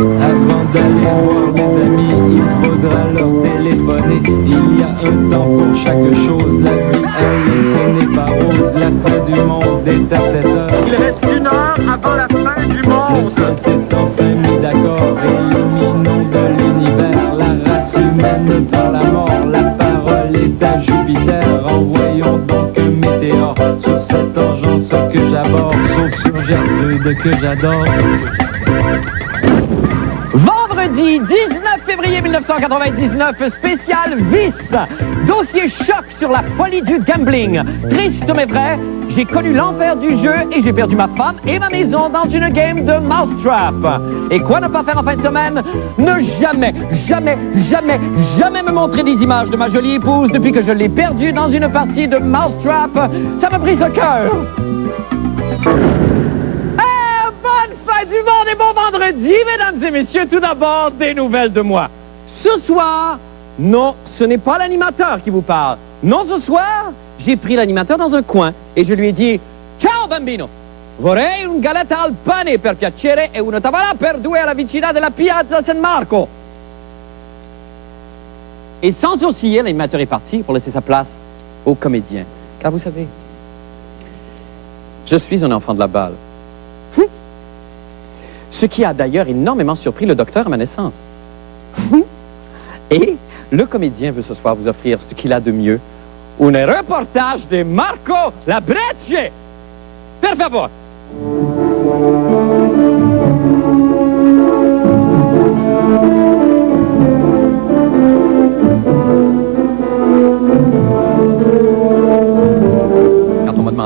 Avant d'aller voir les amis, il faudra leur téléphoner. Il y a un temps pour chaque chose, la vie, ce n'est pas rose. La fin du monde est à cette heure. Il reste 1 heure avant la fin du monde. Le ciel s'est enfin mis d'accord, éliminons de l'univers la race humaine par la mort. La parole est à Jupiter, envoyons donc un météore sur cette engeance que j'aborde, sauf sur Gertrude que j'adore. Vendredi 19 février 1999, spécial Vice. Dossier choc sur la folie du gambling. Triste mais vrai, j'ai connu l'enfer du jeu et j'ai perdu ma femme et ma maison dans une game de Mousetrap. Et quoi ne pas faire en fin de semaine? Ne jamais, jamais, jamais, jamais me montrer des images de ma jolie épouse depuis que je l'ai perdue dans une partie de Mousetrap. Ça me brise le cœur. Du monde et bon vendredi, mesdames et messieurs. Tout d'abord, des nouvelles de moi. Ce soir, non, ce n'est pas l'animateur qui vous parle. Non, ce soir, j'ai pris l'animateur dans un coin et je lui ai dit « Ciao, bambino! Vorrei un galetta al pane per piacere e una tavola per due alla vicina della Piazza San Marco. » Et sans sourciller, l'animateur est parti pour laisser sa place au comédien. Car vous savez, je suis un enfant de la balle. Ce qui a d'ailleurs énormément surpris le docteur à ma naissance. Et le comédien veut ce soir vous offrir ce qu'il a de mieux. Un reportage de Marco Labrecce. Per favor.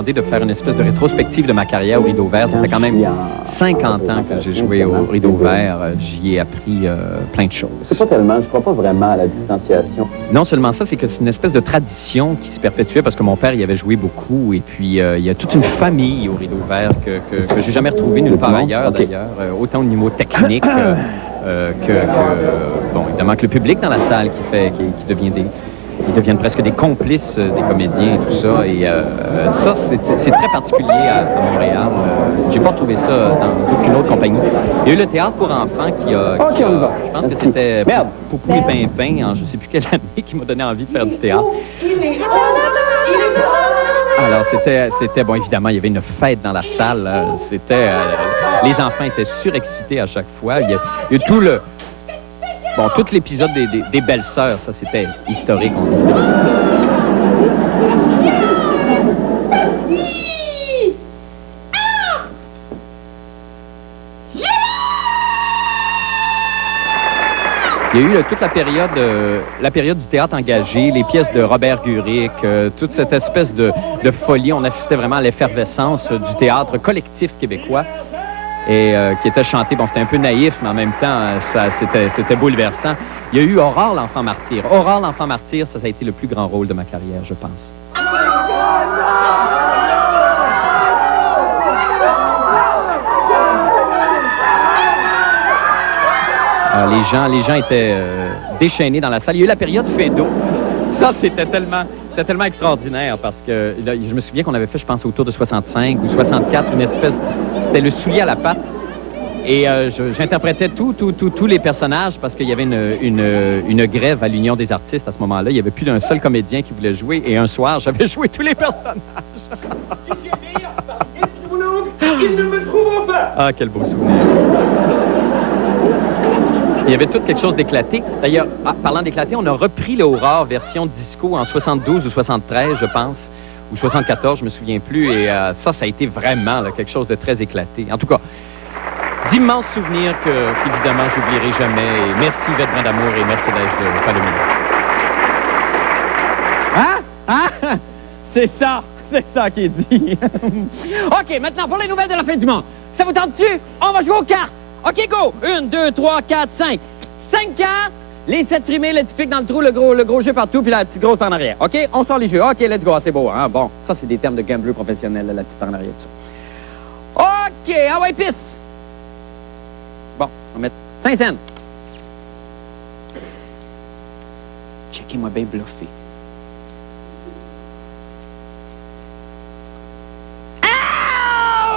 De faire une espèce de rétrospective de ma carrière au Rideau Vert. Ça fait quand même 50 ans que j'ai joué au Rideau Vert. J'y ai appris plein de choses. C'est pas tellement, je crois pas vraiment à la distanciation. Non seulement ça, c'est que c'est une espèce de tradition qui se perpétuait parce que mon père y avait joué beaucoup et puis il y a toute une famille au Rideau Vert que j'ai jamais retrouvé nulle part ailleurs d'ailleurs, autant au niveau technique bon, évidemment que le public dans la salle qui devient ils deviennent presque des complices des comédiens et tout ça. Et ça, c'est très particulier à Montréal. J'ai pas trouvé ça dans aucune autre compagnie. Il y a eu le théâtre pour enfants qui a je pense que c'était Poupou et Pimpin, en je sais plus quelle année, qui m'a donné envie de faire du théâtre. Alors, c'était bon, évidemment, il y avait une fête dans la salle. Les enfants étaient surexcités à chaque fois. Il y a eu tout le... Bon, tout l'épisode des belles-sœurs, ça, c'était historique. Il y a eu toute la période du théâtre engagé, les pièces de Robert Guric, toute cette espèce de folie. On assistait vraiment à l'effervescence du théâtre collectif québécois. Et qui était chanté, bon, c'était un peu naïf, mais en même temps, c'était bouleversant. Il y a eu Aurore l'enfant martyr. Aurore l'enfant martyr, ça a été le plus grand rôle de ma carrière, je pense. Alors, les gens étaient déchaînés dans la salle. Il y a eu la période Fédo. Ça, c'était tellement extraordinaire parce que là, je me souviens qu'on avait fait, je pense, autour de 65 ou 64, une espèce... C'était le soulier à la patte. Et j'interprétais tous les personnages parce qu'il y avait une grève à l'Union des artistes à ce moment-là. Il n'y avait plus d'un seul comédien qui voulait jouer. Et un soir, j'avais joué tous les personnages. Ils ne me trouveront pas! Ah, quel beau souvenir. Il y avait tout quelque chose d'éclaté. D'ailleurs, parlant d'éclaté, on a repris l'Aurore version disco en 72 ou 73, je pense. Ou 74, je me souviens plus, et ça a été vraiment là, quelque chose de très éclaté. En tout cas, d'immenses souvenirs qu'évidemment, j'oublierai jamais. Et merci Yvette Brindamour et Mercedes Palomino. Hein? C'est ça qui est dit. OK, maintenant, pour les nouvelles de la fin du monde. Ça vous tente-tu? On va jouer aux cartes. OK, go! 1, 2, 3, 4, 5. 5 cartes. Les 7 frimés, le typique dans le trou, le gros jeu partout, puis la petite grosse en arrière. OK? On sort les jeux. OK, let's go. C'est beau, hein? Bon, ça, c'est des termes de gambler professionnel, la petite en arrière, tout ça. OK, ah ouais, pisse! Bon, on va mettre 5 cents. Checkez-moi bien bluffé.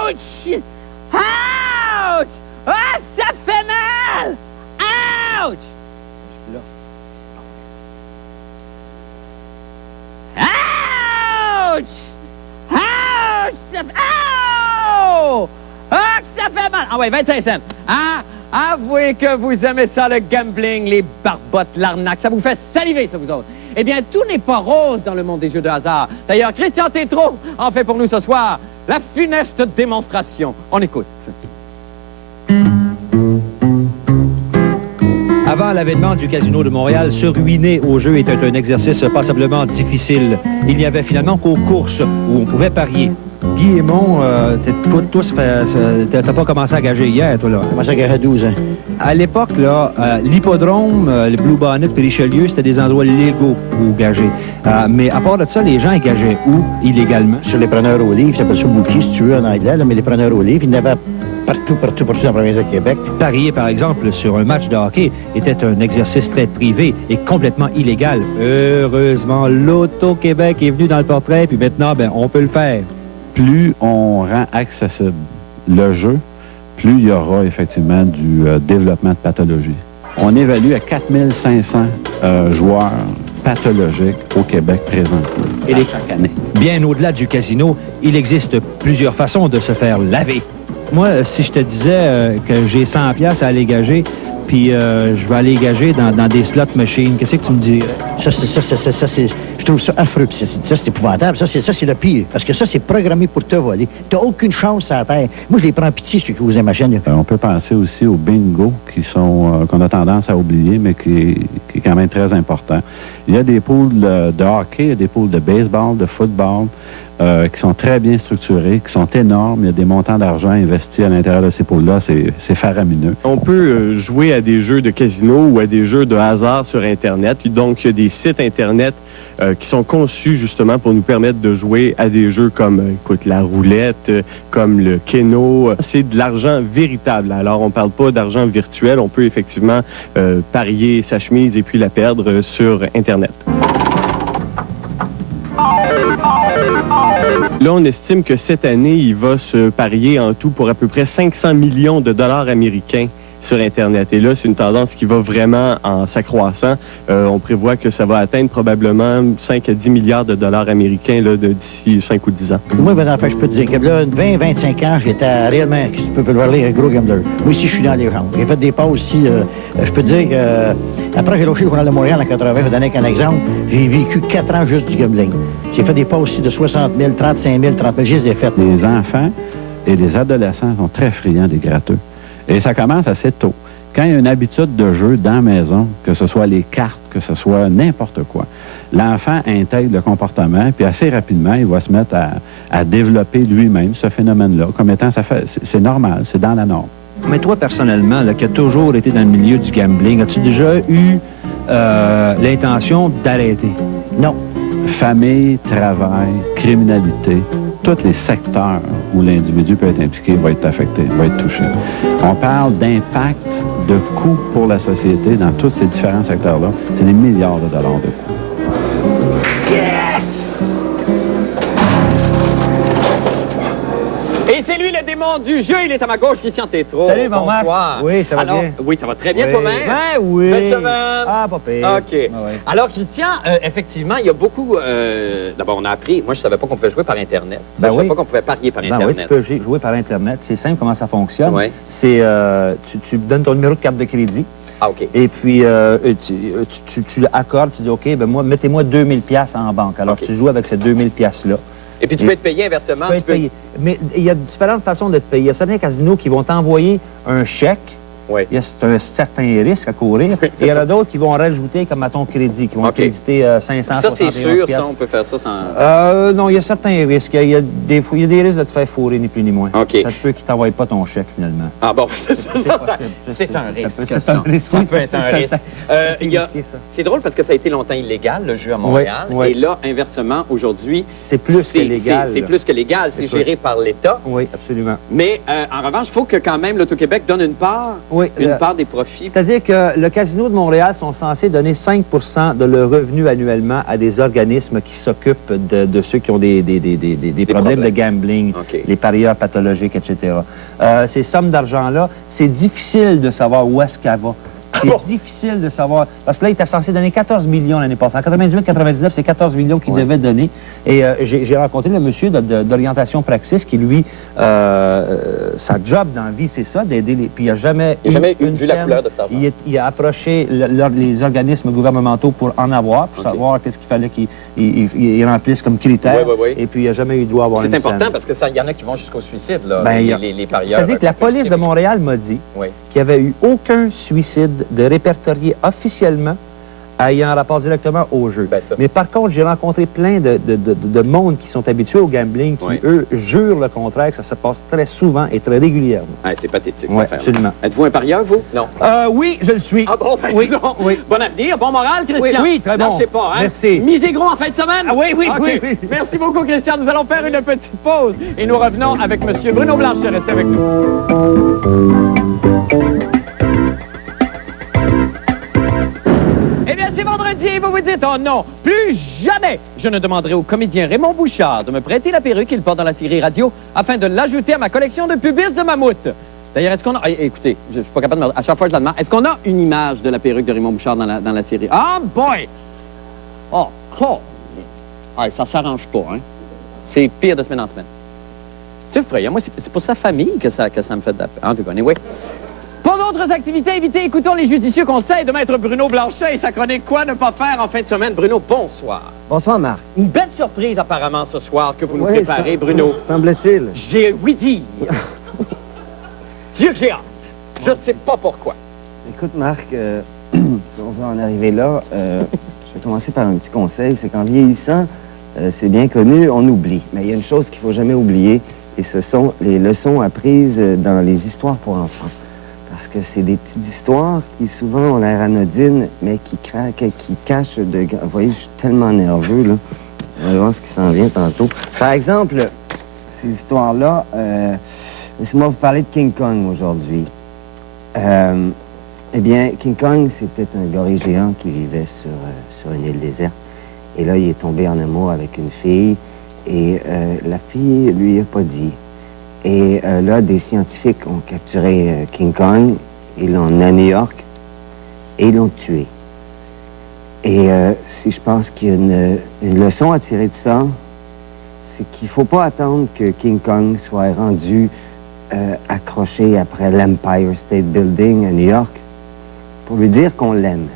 Ouch! Ouch! Ah, ça fait mal! là. Ouch! Ouch! Ça fait... Oh! Ah, que ça fait mal! Ah ouais, 25 cents. Ah, avouez que vous aimez ça, le gambling, les barbottes, l'arnaque. Ça vous fait saliver, ça, vous autres. Eh bien, tout n'est pas rose dans le monde des jeux de hasard. D'ailleurs, Christian Tétrault en fait pour nous ce soir la funeste démonstration. On écoute. Avant l'avènement du Casino de Montréal, se ruiner au jeu était un exercice passablement difficile. Il n'y avait finalement qu'aux courses où on pouvait parier. Guy Aymon, toi, t'as pas commencé à gager hier, toi, là? J'ai commencé à gager à 12 ans. À l'époque, là, l'hippodrome, le Blue Bonnet et Richelieu, c'était des endroits légaux où gager. Mais à part de ça, les gens, ils gageaient où, illégalement? Sur les preneurs au livre, j'appelle ça bookies, si tu veux, en anglais, là, mais les preneurs au livre, il y en avait partout dans la province de Québec. Parier, par exemple, sur un match de hockey était un exercice très privé et complètement illégal. Heureusement, l'Auto-Québec est venu dans le portrait, puis maintenant, ben, on peut le faire. Plus on rend accessible le jeu, plus il y aura effectivement du développement de pathologie. On évalue à 4500 joueurs pathologiques au Québec présentement, chaque année. Bien au-delà du casino, il existe plusieurs façons de se faire laver. Moi, si je te disais que j'ai 100 piastres à aller gager, puis je vais aller gager dans des slot machines, qu'est-ce que tu me dirais? Je trouve ça affreux, puis ça, c'est épouvantable. Ça, c'est le pire, parce que ça, c'est programmé pour te voler. T'as aucune chance à la terre. Moi, je les prends en pitié, ceux qui vous imaginent. On peut penser aussi au bingo, qu'on a tendance à oublier, mais qui est quand même très important. Il y a des poules de hockey, il y a des poules de baseball, de football, qui sont très bien structurés, qui sont énormes. Il y a des montants d'argent investis à l'intérieur de ces poules-là. C'est faramineux. On peut jouer à des jeux de casino ou à des jeux de hasard sur Internet. Donc, il y a des sites Internet qui sont conçus justement pour nous permettre de jouer à des jeux comme, la roulette, comme le Keno. C'est de l'argent véritable. Alors, on ne parle pas d'argent virtuel. On peut effectivement parier sa chemise et puis la perdre sur Internet. Là, on estime que cette année, il va se parier en tout pour à peu près 500 millions de dollars américains sur Internet. Et là, c'est une tendance qui va vraiment en s'accroissant. On prévoit que ça va atteindre probablement 5 à 10 milliards de dollars américains d'ici 5 ou 10 ans. Moi, enfin, je peux te dire que là, 20-25 ans, j'étais réellement, tu peux le voir, un gros gambler. Moi, ici, je suis dans les jambes. J'ai fait des pas aussi, je peux te dire que après, j'ai lâché le Journal de Montréal en 80, je vais donner qu'un exemple. J'ai vécu 4 ans juste du gambling. J'ai fait des pas aussi de 60 000, 35 000, 30 000, je les ai faites. Les enfants et les adolescents sont très friands des gratteux. Et ça commence assez tôt. Quand il y a une habitude de jeu dans la maison, que ce soit les cartes, que ce soit n'importe quoi, l'enfant intègre le comportement, puis assez rapidement, il va se mettre à développer lui-même ce phénomène-là, comme étant, c'est normal, c'est dans la norme. Mais toi, personnellement, là, qui as toujours été dans le milieu du gambling, as-tu déjà eu l'intention d'arrêter? Non. Famille, travail, criminalité, tous les secteurs où l'individu peut être impliqué va être affecté, va être touché. On parle d'impact, de coûts pour la société dans tous ces différents secteurs-là. C'est des milliards de dollars de coûts. Yes! Et c'est lui le démon du jeu. Il est à ma gauche, Christian Tétrault. Salut, mon Marc. Bonsoir. Oui, ça va bien. Oui, ça va très bien, Oui. toi-même. Ben oui. Belle semaine. Ah, pas pire. OK. Ah, ouais. Alors, Christian, effectivement, il y a beaucoup... D'abord, on a appris... Moi, je savais pas qu'on pouvait jouer par Internet. Ben Je savais oui. pas qu'on pouvait parier par Ben Internet. oui, tu peux jouer par Internet. C'est simple comment ça fonctionne. Ouais. C'est, tu donnes ton numéro de carte de crédit. Ah, OK. Et puis, tu l'accordes, tu dis, OK, ben moi, mettez-moi 2000 piastres en banque. Alors, OK. tu joues avec ces 2000 piastres-là. Et puis, tu peux être payé inversement. Tu peux être payé. Mais il y a différentes façons de te payer. Il y a certains casinos qui vont t'envoyer un chèque. Oui. Il y a un certain risque à courir. Et il y en a d'autres qui vont rajouter comme à ton crédit, qui vont créditer 500 Ça, c'est sûr, ça, on peut faire ça sans... non, il y a certains risques. Il y a des risques de te faire fourrer, ni plus ni moins. OK. Ça se peut qu'ils ne t'envoient pas ton chèque, finalement. Ah bon, c'est possible. un risque. C'est un risque. Ça peut être un risque. C'est drôle parce que ça a été longtemps illégal, le jeu à Montréal. Oui. Et là, inversement, aujourd'hui... C'est plus que légal. C'est plus que légal. C'est géré par l'État. Oui, absolument. Mais, en revanche, il faut que quand même l'Auto-Québec donne une part des profits. C'est-à-dire que le Casino de Montréal sont censés donner 5 de leur revenu annuellement à des organismes qui s'occupent de ceux qui ont des problèmes de gambling, les parieurs pathologiques, etc. Ces sommes d'argent-là, c'est difficile de savoir où est-ce qu'elle va. C'est difficile de savoir. Parce que là, il était censé donner 14 millions l'année passée. En 98-99, c'est 14 millions qu'il devait donner. Et j'ai rencontré le monsieur d'orientation Praxis qui, lui, sa job dans la vie, c'est ça, d'aider les... Puis il n'a jamais vu la couleur de sa voix. Il a approché les organismes gouvernementaux pour en avoir, pour savoir qu'est-ce qu'il fallait qu'ils remplissent comme critères. Et puis il n'a jamais eu droit à avoir une scène. C'est important parce que ça, il y en a qui vont jusqu'au suicide, là, les parieurs. C'est-à-dire que la police de Montréal m'a dit qu'il n'y avait eu aucun suicide de répertorié officiellement ayant rapport directement au jeu. Mais par contre, j'ai rencontré plein de monde qui sont habitués au gambling, qui, eux, jurent le contraire, que ça se passe très souvent et très régulièrement. C'est pathétique. Oui, absolument. Êtes-vous un parieur, vous? Non. Oui, je le suis. Ah bon? Oui. Oui. Bon avenir, bon moral, Christian. Oui, très bon. Non, je sais pas, hein? Merci. Misez gros en fin de semaine? Ah oui. Merci beaucoup, Christian. Nous allons faire une petite pause et nous revenons avec M. Bruno Blanchet. Restez avec nous. Eh bien, c'est vendredi et vous vous dites, oh non, plus jamais je ne demanderai au comédien Raymond Bouchard de me prêter la perruque qu'il porte dans la série radio afin de l'ajouter à ma collection de pubis de mammouth. D'ailleurs, est-ce qu'on a... écoutez, je suis pas capable de me... À chaque fois, je la demande. Est-ce qu'on a une image de la perruque de Raymond Bouchard dans la série? Ah, boy! Oh, oh! Ça s'arrange pas, hein? C'est pire de semaine en semaine. C'est effrayant. Moi, c'est pour sa famille que ça me fait de la peine. En tout cas, anyway. Pour d'autres activités, évitez, écoutons les judicieux conseils de Maître Bruno Blanchet et sa chronique « Quoi ne pas faire en fin de semaine ». Bruno, bonsoir. Bonsoir, Marc. Une belle surprise, apparemment, ce soir que vous nous préparez, Bruno. Semble-t-il. J'ai oui dire. Dieu que j'ai hâte. Je sais pas pourquoi. Écoute, Marc, si on veut en arriver là, je vais commencer par un petit conseil. C'est qu'en vieillissant, c'est bien connu, on oublie. Mais il y a une chose qu'il ne faut jamais oublier, et ce sont les leçons apprises dans les histoires pour enfants. Parce que c'est des petites histoires qui souvent ont l'air anodines, mais qui cachent de... Vous voyez, je suis tellement nerveux, là. On va voir ce qui s'en vient tantôt. Par exemple, ces histoires-là, laissez-moi vous parler de King Kong aujourd'hui. Eh bien, King Kong, c'était un gorille géant qui vivait sur une île déserte. Et là, il est tombé en amour avec une fille, et la fille lui a pas dit. Et là, des scientifiques ont capturé King Kong, ils l'ont emmené à New York, et ils l'ont tué. Et si je pense qu'il y a une leçon à tirer de ça, c'est qu'il ne faut pas attendre que King Kong soit rendu accroché après l'Empire State Building à New York pour lui dire qu'on l'aime.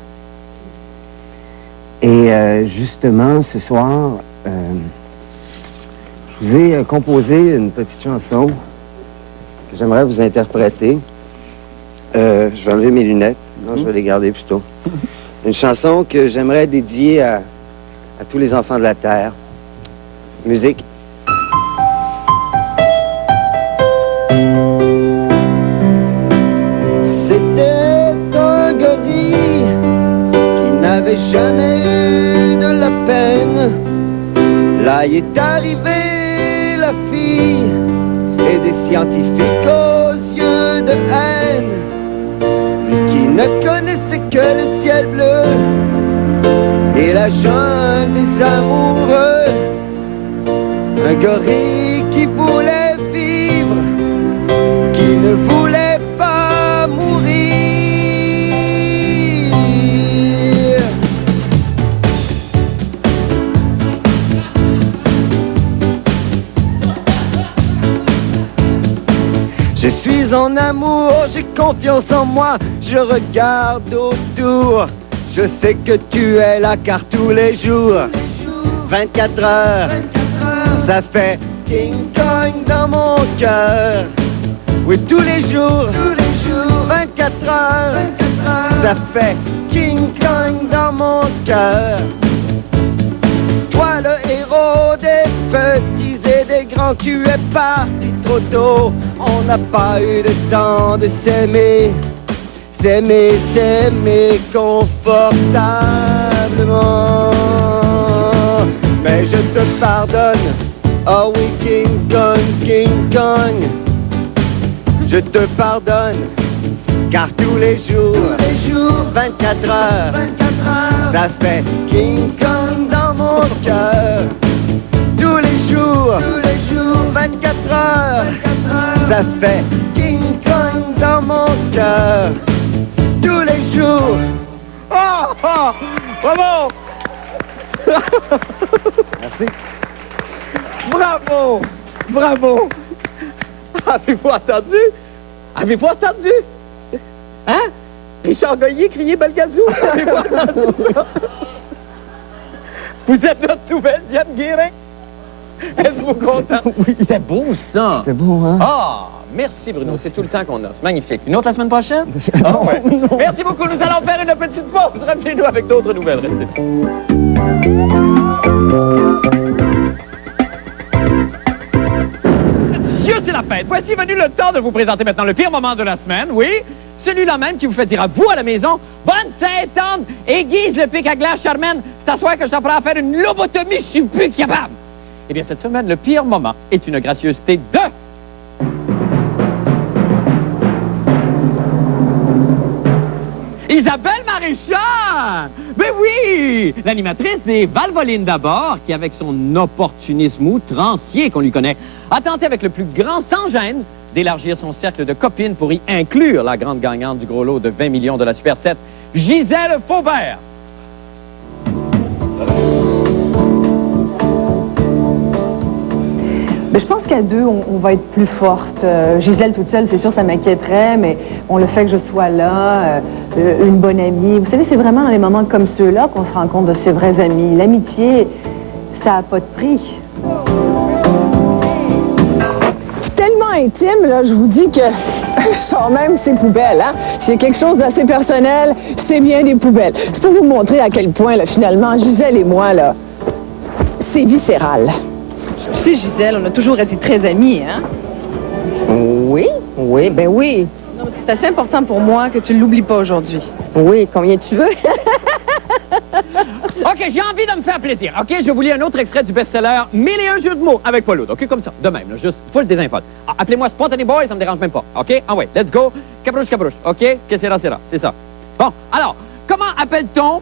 Et justement, ce soir, je vous ai composé une petite chanson que j'aimerais vous interpréter. Je vais enlever mes lunettes. Non, je vais les garder plutôt. Une chanson que j'aimerais dédier à tous les enfants de la Terre. Musique. C'était un gorille qui n'avait jamais eu de la peine. Là, il est arrivé la fille et des scientifiques aux yeux de haine, lui qui ne connaissait que le ciel bleu et la jungle des amoureux. Un gorille qui voulait vivre, qui ne voulait pas mourir. Je suis en amour, j'ai confiance en moi, je regarde autour. Je sais que tu es là car tous les jours, 24 heures, ça fait King Kong dans mon cœur. Oui, tous les jours, 24 heures, ça fait King Kong dans mon cœur. Toi le héros des petits et des grands, tu es parti trop tôt. On n'a pas eu le temps de s'aimer, s'aimer confortablement. Mais je te pardonne, oh oui, King Kong, je te pardonne, car tous les jours, 24 heures, ça fait King Kong dans mon cœur. Tous les jours, 24 heures, ça fait King Kong dans mon cœur. Tous les jours, Bravo! Merci. Bravo! Bravo! Avez-vous entendu? Avez-vous entendu? Hein? Richard Goyer crier Belgazou? Avez-vous entendu ça? Vous êtes notre nouvelle Diane Guérin? Êtes-vous content? Oui. C'était beau, ça. C'était bon, hein? Ah! Merci, Bruno. C'est tout le temps qu'on a. C'est magnifique. Une autre la semaine prochaine? Ah ouais. Merci beaucoup. Nous allons faire une petite pause. Revenez-nous avec d'autres nouvelles. Restez. Dieu, c'est la fête. Voici venu le temps de vous présenter maintenant le pire moment de la semaine. Oui, celui-là même qui vous fait dire à vous à la maison, bonne Sainte-Anne, aiguise le pic à glace, Charmaine. C'est à soir que je t'apprends à faire une lobotomie, je suis plus capable. Eh bien, cette semaine, le pire moment est une gracieuseté de... Isabelle Maréchal! Ben oui! L'animatrice des Valvolines d'abord, qui avec son opportunisme outrancier qu'on lui connaît, a tenté avec le plus grand sans gêne d'élargir son cercle de copines pour y inclure la grande gagnante du gros lot de 20 millions de la Super 7, Gisèle Faubert. Mais je pense qu'à deux, on va être plus forte. Gisèle toute seule, c'est sûr, ça m'inquiéterait, mais bon, le fait que je sois là, une bonne amie. Vous savez, c'est vraiment dans les moments comme ceux-là qu'on se rend compte de ses vrais amis. L'amitié, ça n'a pas de prix. Tellement intime, là, je vous dis que je sors même ses poubelles, hein. S'il y a quelque chose d'assez personnel, c'est bien des poubelles. C'est pour vous montrer à quel point, là, finalement, Gisèle et moi, là, c'est viscéral. Tu sais, Gisèle, on a toujours été très amis, hein? Oui, ben oui. Non, mais c'est assez important pour moi que tu ne l'oublies pas aujourd'hui. Oui, combien tu veux? OK, j'ai envie de me faire plaisir. OK, je vous lis un autre extrait du best-seller « 1001 jeux de mots » avec Paul Aude. OK, comme ça, de même, là, juste full désinfo. Ah, appelez-moi Spontané Boy, ça me dérange même pas. OK? Ah ouais, let's go. Cabrouche, cabrouche. OK? Que sera, c'est ça. Bon, alors, comment appelle-t-on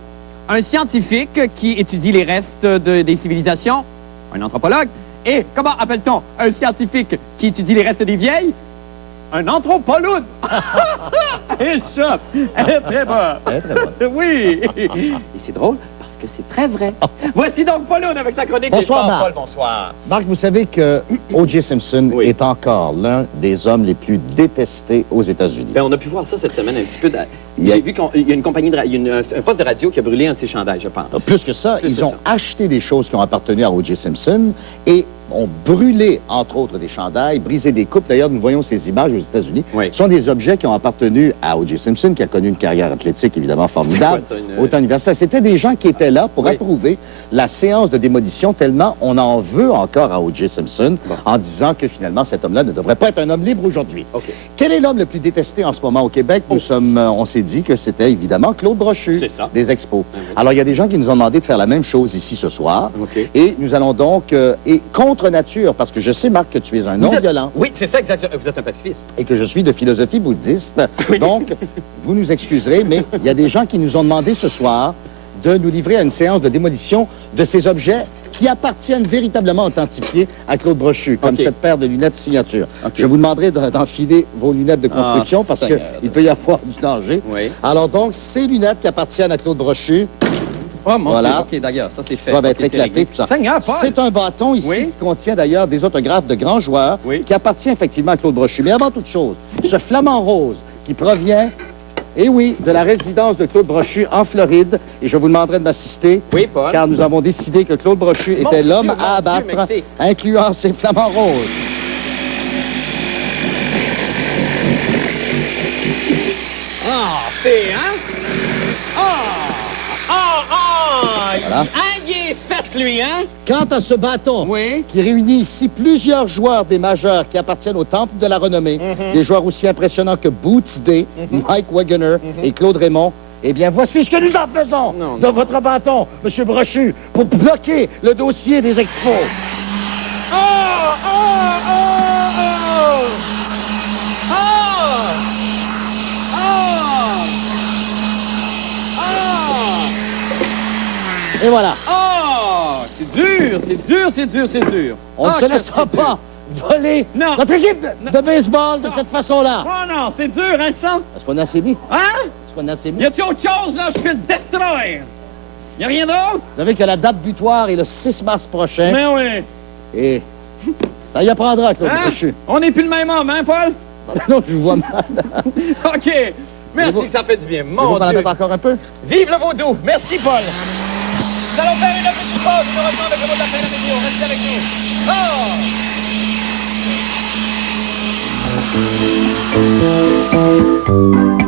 un scientifique qui étudie les restes des civilisations? Un anthropologue. Et comment appelle-t-on un scientifique qui étudie les restes des vieilles? Un anthropologue. Et ça, elle est très bonne. Elle est très bonne. Oui. Et c'est drôle parce que c'est très vrai. Voici donc Paul Aude avec sa chronique. Bonsoir, des Marc. Paul, bonsoir. Marc, vous savez que O.J. Simpson Oui. est encore l'un des hommes les plus détestés aux États-Unis. Ben, on a pu voir ça cette semaine un petit peu. Il y a- J'ai vu qu'il y a une compagnie, un poste de radio qui a brûlé un de ses chandails, je pense. Plus que ça, Plus ils que ont ça. acheté des choses qui ont appartenu à O.J. Simpson et ont brûlé, entre autres, des chandails, brisé des coupes. D'ailleurs, nous voyons ces images aux États-Unis. Oui. Ce sont des objets qui ont appartenu à O.J. Simpson, qui a connu une carrière athlétique évidemment formidable, C'était quoi, ça, autant universitaire. C'était des gens qui étaient là pour Oui. approuver la séance de démolition, tellement on en veut encore à O.J. Simpson, Bon. en disant que finalement, cet homme-là ne devrait pas être un homme libre aujourd'hui. OK. Quel est l'homme le plus détesté en ce moment au Québec? On s'est dit que c'était évidemment Claude Brochu, C'est ça. des Expos. Ah oui. Alors, il y a des gens qui nous ont demandé de faire la même chose ici ce soir. OK. Et nous allons donc, et contre nature, parce que je sais, Marc, que tu es un Vous êtes- non-violent Oui, c'est ça, exactement. Vous êtes un pacifiste. et que je suis de philosophie bouddhiste. Oui. Donc, vous nous excuserez, mais il y a des gens qui nous ont demandé ce soir de nous livrer à une séance de démolition de ces objets qui appartiennent véritablement authentifiés à Claude Brochu, comme OK. cette paire de lunettes signature. OK. Je vous demanderai d'enfiler vos lunettes de construction Ah, parce Seigneur. qu'il peut y avoir du danger. Oui. Alors donc, ces lunettes qui appartiennent à Claude Brochu, Oh, mon Voilà. Dieu. OK, d'ailleurs, ça, c'est fait. doivent être OK, c'est éclatées, réglé. tout ça. Seigneur, Paul. C'est un bâton ici Oui. qui contient d'ailleurs des autographes de grands joueurs Oui. qui appartient effectivement à Claude Brochu. Mais avant toute chose, ce flamant rose qui provient, eh oui, de la résidence de Claude Brochu en Floride, et je vous demanderai de m'assister, Oui, Paul. car nous avons décidé que Claude Brochu Mon était Dieu, l'homme mon à Dieu, abattre, merci. incluant ses flamants roses. Ah, c'est, hein? Ah! Ah! Ah! Voilà. Ah, il est fait, lui, hein? Quant à ce bâton, Oui. qui réunit ici plusieurs joueurs des majeurs qui appartiennent au Temple de la Renommée, des joueurs aussi impressionnants que Boots Day, Mike Wagoner et Claude Raymond, eh bien, voici ce que nous en faisons Non, de non. votre bâton, M. Brochu, pour bloquer le dossier des expos. Oh! Oh! Oh! Oh! Oh! Oh! Et voilà, Oh! C'est dur, c'est dur, c'est dur, c'est dur. on Ah, ne se que laissera c'est dur. pas voler Non. notre équipe de baseball de cette façon-là. Oh non, c'est dur, hein, ça? Est-ce qu'on a assez mis? Hein? Est-ce qu'on a assez mis? Y a-t-il autre chose, là? Je fais le destroy. Y a rien d'autre? Vous savez que la date butoir est le 6 mars prochain. Mais oui. Et ça y apprendra, Claude Hein? Brochu. On n'est plus le même homme, hein, Paul? Non, je vous vois mal. OK. Merci, Voulez-vous- ça fait du bien. Voulez-vous Mon qu'on en Dieu. mette encore un peu? Vive le vaudou. Merci, Paul. Nous allons faire une petite pause. Nous revenons avec le mot de la fin de la vidéo. Restez avec nous. Oh!